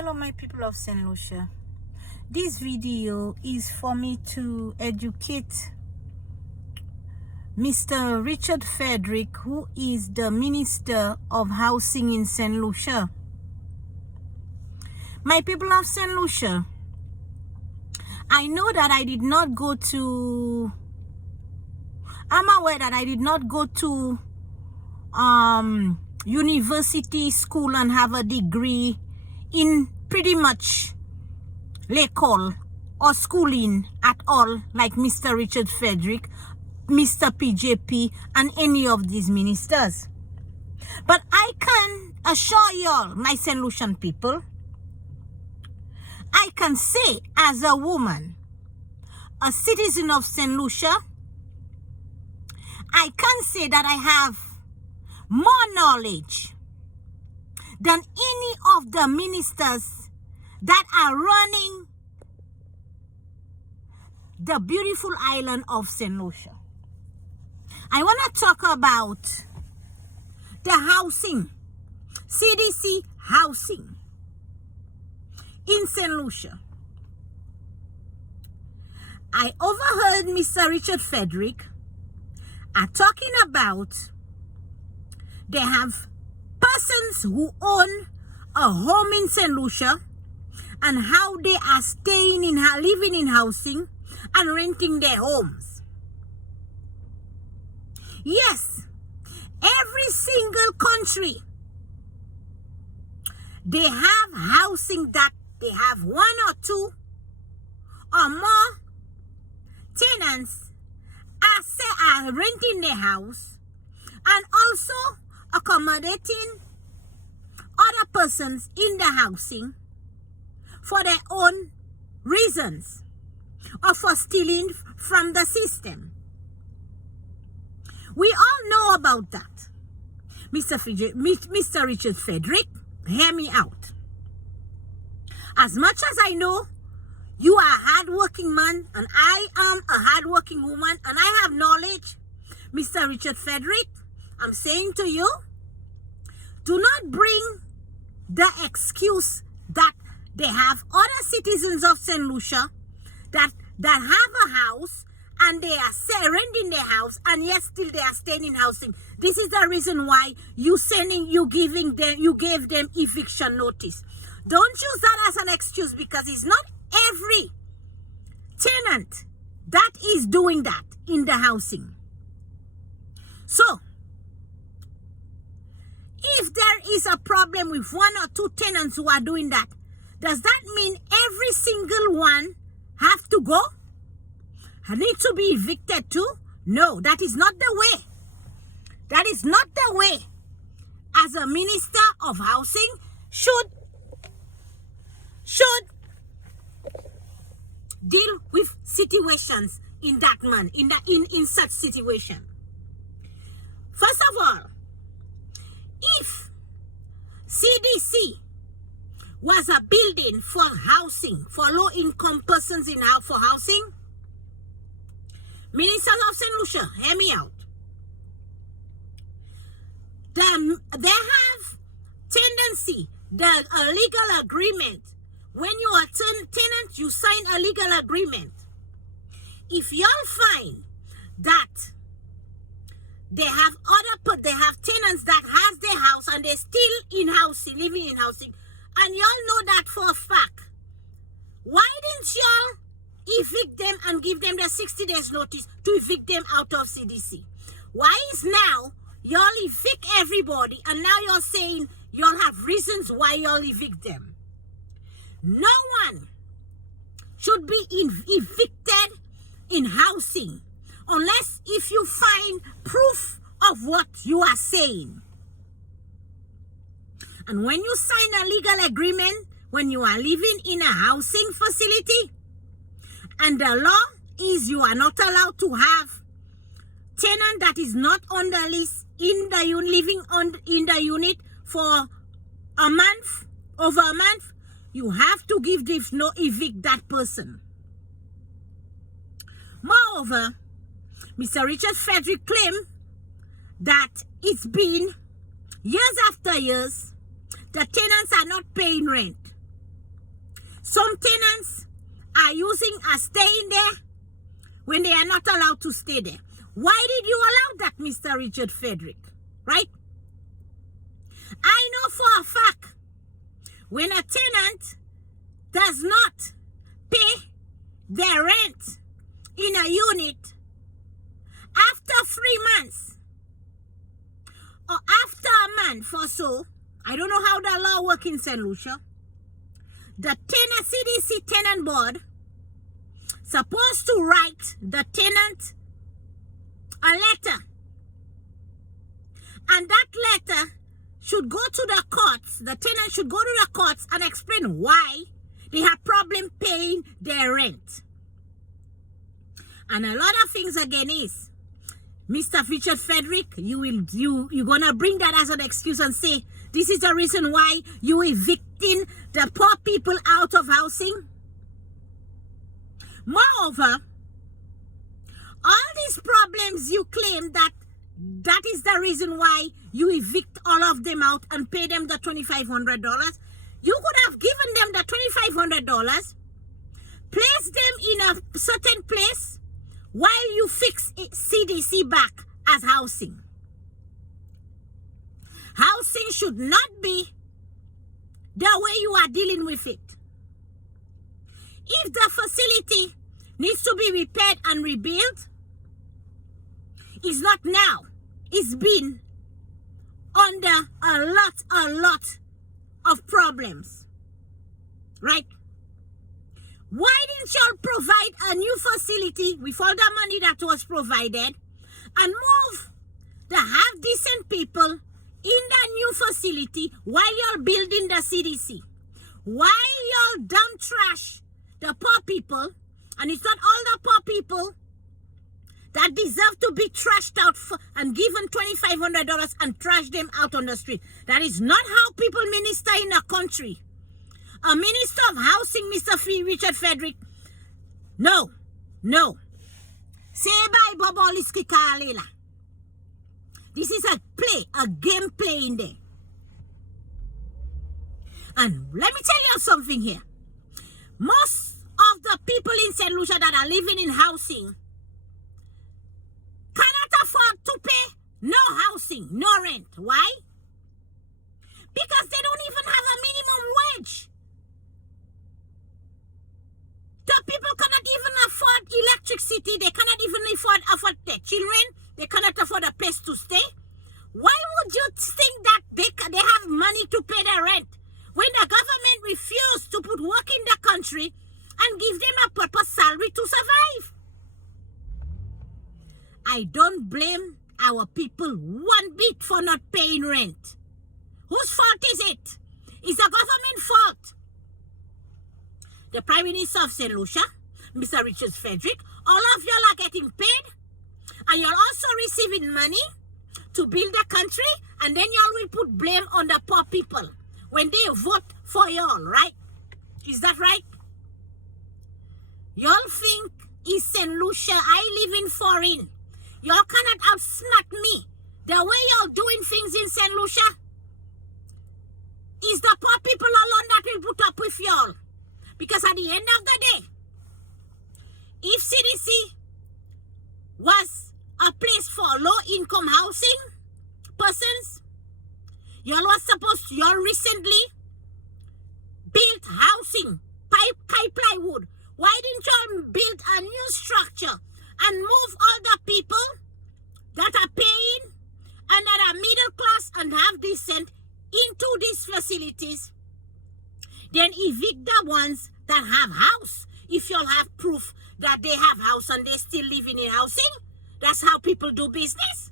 Hello my people of St. Lucia. This video is for me to educate Mr. Richard FREDRICK, who is the Minister of Housing in St. Lucia. My people of St. Lucia, I know that I'm aware that I did not go to university, school, and have a degree in pretty much l'école or schooling at all, like Mr. Richard FREDRICK, Mr. PJP, and any of these ministers. But I can assure y'all, my St. Lucian people, I can say as a woman, a citizen of St. Lucia, I can say that I have more knowledge than any of the ministers that are running the beautiful island of St. Lucia. I want to talk about the housing, CDC housing in St. Lucia. I overheard Mr. Richard FREDRICK talking about they have persons who own a home in St. Lucia and how they are living in housing and renting their homes. Yes, every single country, they have housing that they have one or two or more tenants are renting their house and also accommodating other persons in the housing for their own reasons or for stealing from the system. We all know about that. Mr. Richard FREDRICK, hear me out. As much as I know you are a hardworking man and I am a hardworking woman and I have knowledge, Mr. Richard FREDRICK, I'm saying to you, do not bring the excuse that they have other citizens of St. Lucia that have a house and they are renting their house and yet still they are staying in housing. This is the reason why you gave them eviction notice. Don't use that as an excuse, because it's not every tenant that is doing that in the housing. So, if there is a problem with one or two tenants who are doing that, does that mean every single one have to go? Need to be evicted too? No, that is not the way. That is not the way as a minister of housing should deal with situations in such situation. First of all, if CDC was a building for housing, for low-income persons for housing, ministers of St. Lucia, hear me out. They have tendency, the legal agreement. When you are tenant, you sign a legal agreement. If y'all find that they have tenants that has their house and they're still in housing, living in housing, and y'all know that for a fact, why didn't y'all evict them and give them the 60 days notice to evict them out of CDC? Why is now y'all evict everybody and now you're saying y'all have reasons why y'all evict them? No one should be evicted in housing unless if you find proof of what you are saying. And when you sign a legal agreement, when you are living in a housing facility, and the law is you are not allowed to have tenant that is not on the list living in the unit for a month, over a month, you have to evict that person. Moreover, Mr. Richard FREDRICK claimed that it's been years after years, the tenants are not paying rent. Some tenants are using a staying there when they are not allowed to stay there. Why did you allow that, Mr. Richard Frederick? Right? I know for a fact, when a tenant does not pay their rent in a unit after 3 months or after a month or so, I don't know how the law works in St. Lucia, the CDC tenant board supposed to write the tenant a letter, and that letter should go to the courts. The tenant should go to the courts and explain why they have problem paying their rent. And a lot of things again is, Mr. Richard Frederick, you're gonna bring that as an excuse and say this is the reason why you evicting the poor people out of housing. Moreover, all these problems you claim that is the reason why you evict all of them out and pay them the $2,500. You could have given them the $2,500, place them in a certain place while you fix CDC back as housing. Housing should not be the way you are dealing with it. If the facility needs to be repaired and rebuilt, it's not now. It's been under a lot of problems. Right? Why didn't y'all provide a new facility with all the money that was provided and move the half-decent people in the new facility while y'all building the CDC? Why y'all dump trash the poor people, and it's not all the poor people that deserve to be trashed out and given $2,500 and trash them out on the street? That is not how people minister in a country. A minister of housing, Mr. Richard Frederick, no. Say bye, Bobo Liski Kalela. This is a game playing there. And let me tell you something here. Most of the people in St. Lucia that are living in housing cannot afford to pay no housing, no rent. Why? Because they don't even have a minimum wage. The people cannot even afford electricity. They cannot even afford their children. They cannot afford a place to stay. Why would you think that they have money to pay their rent when the government refused to put work in the country and give them a proper salary to survive? I don't blame our people one bit for not paying rent. Whose fault is it? It's the government fault. The Prime Minister of St. Lucia, Mr. Richard Frederick, all of y'all are getting paid, and you're also receiving money to build the country, and then y'all will put blame on the poor people when they vote for y'all, right? Is that right? Y'all think it's St. Lucia, I live in foreign. Y'all cannot outsmart me. The way y'all doing things in St. Lucia is the poor people alone that will put up with y'all. Because at the end of the day, if CDC was a place for low-income housing persons, y'all recently built housing, plywood. Why didn't y'all build a new structure and move all the people that are paying and that are middle class and have decent into these facilities? Then evict the ones that have house. If y'all have proof that they have house and they still living in housing, that's how people do business.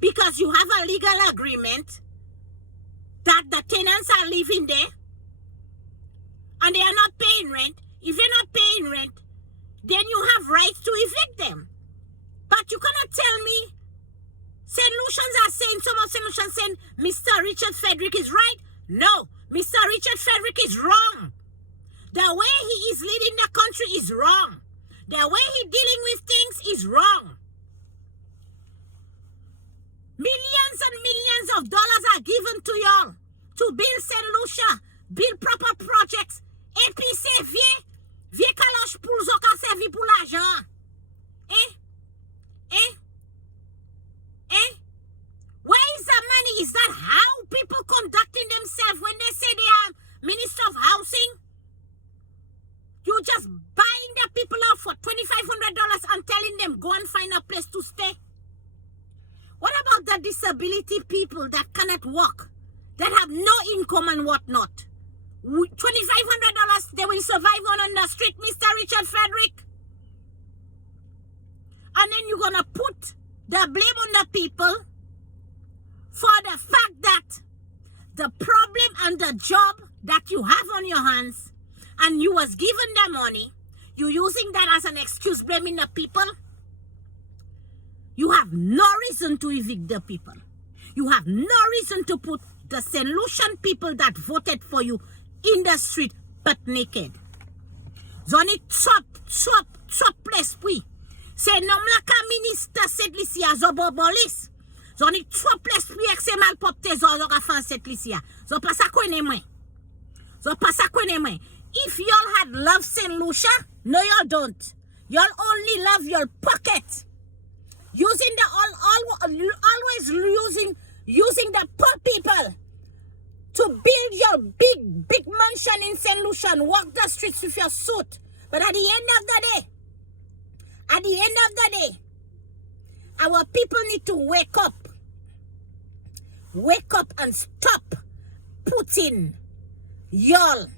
Because you have a legal agreement that the tenants are living there and they are not paying rent. If they're not paying rent, then you have rights to evict them. But you cannot tell me St. Lucians are saying, some of St. Lucians saying Mr. Richard Frederick is right. No, Mr. Richard Frederick is wrong. The way he is leading the country is wrong. The way he's dealing with things is wrong. Millions and millions of dollars are given to y'all to build St. Lucia, build proper projects. APC and telling them, go and find a place to stay? What about the disability people that cannot walk, that have no income and whatnot? $2,500 they will survive on the street, Mr. Richard Frederick? And then you're going to put the blame on the people for the fact that the problem and the job that you have on your hands, and you was given the money, you using that as an excuse, blaming the people? You have no reason to evict the people. You have no reason to put the St. Lucian people that voted for you in the street but naked. Zoni chop place puis. Se nom la ka ministre set lisi a zo bobolis. Zoni chop place puis ek se malpopte zo ka fan set lisi a. Zo pas sa kwene mwen. Zo pas sa kwene mwen. If y'all had love St. Lucia, no y'all don't. Y'all only love your pocket. Using the always using the poor people to build your big mansion in St. Lucian, walk the streets with your suit. But at the end of the day, our people need to wake up. Wake up and stop putting y'all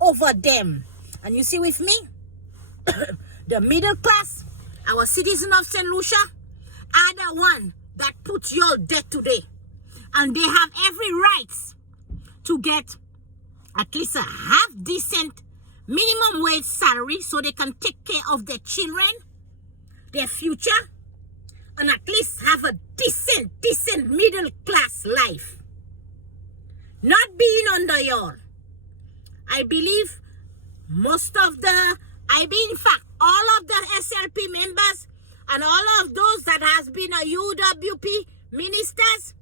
over them. And you see with me, the middle class, our citizens of St. Lucia, are the one that put y'all dead today. And they have every right to get at least a half decent minimum wage salary so they can take care of their children, their future, and at least have a decent middle class life. Not being under y'all. I believe in fact, all of the SLP members and all of those that has been a UWP ministers,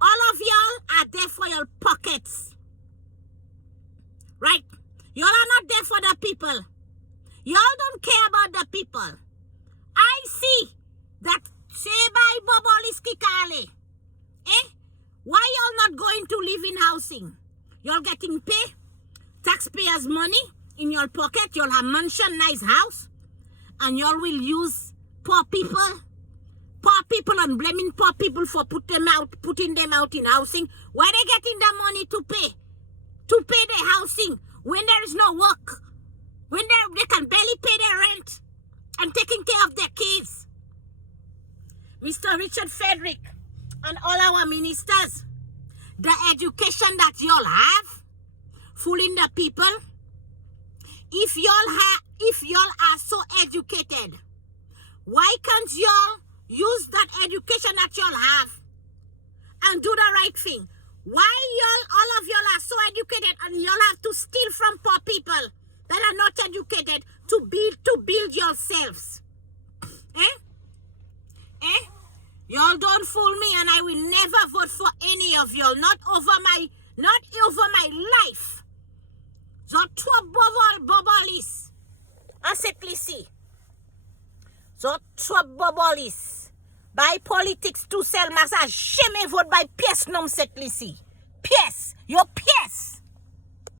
all of y'all are there for your pockets. Right? Y'all are not there for the people. Y'all don't care about the people. I see that Sebay Bobolis Kikale. Why y'all not going to live in housing? Y'all getting paid taxpayers' money in your pocket. Y'all have mansion, nice house. And y'all will use poor people and blaming poor people for putting them out in housing. Why they getting the money to pay their housing when there is no work, when they can barely pay their rent and taking care of their kids? Mr. Richard Frederick and all our ministers, the education that y'all have, fooling the people. If y'all are so educated, why can't y'all use that education that y'all have and do the right thing? Why all of y'all are so educated and y'all have to steal from poor people that are not educated to build yourselves? Y'all don't fool me, and I will never vote for any of y'all, not over my life. So trois bobolis. Asetlisi. So trois bobolis. By politics to sell massa, jamais vote by pièce nom setlisi. Pièce. Your pièce.